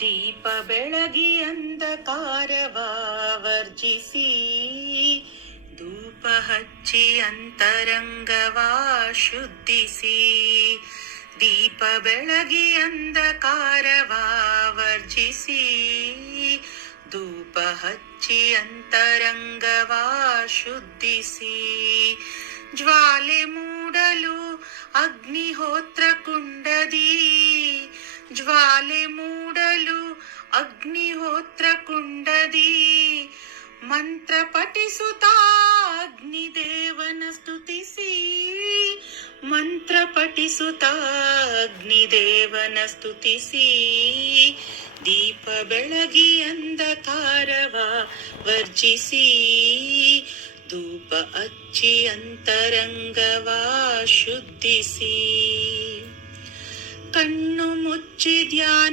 ದೀಪ ಬೆಳಗಿ ಅಂಧಕಾರವ ವರ್ಜಿಸಿ, ಧೂಪ ಹಚ್ಚಿ ಅಂತರಂಗವ ಶುದ್ಧಿಸಿ. ದೀಪ ಬೆಳಗಿ ಅಂಧಕಾರವ ವರ್ಜಿಸಿ, ಧೂಪ ಹಚ್ಚಿ ಅಂತರಂಗವ ಶುದ್ಧಿಸಿ. ಜ್ವಾಲೆ ಮೂಡಲು ಅಗ್ನಿಹೋತ್ರ ಕುಂಡದಿ, ಜ್ವಾಲೆ ಮೂಡಲು ಅಗ್ನಿಹೋತ್ರ ಕುಂಡದಿ. ಮಂತ್ರ ಪಠಿಸುತ್ತಾ ಅಗ್ನಿದೇವನ ಸ್ತುತಿಸಿ, ಮಂತ್ರ ಪಠಿಸುತ್ತಾ ಅಗ್ನಿದೇವನ ಸ್ತುತಿಸಿ. ದೀಪ ಬೆಳಗಿ ಅಂಧಕಾರವ ವರ್ಜಿಸಿ, ಧೂಪ ಹಚ್ಚಿ ಅಂತರಂಗವ ಶುದ್ಧಿಸಿ. ಕಣ್ಣು ಮುಚ್ಚಿ ಧ್ಯಾನ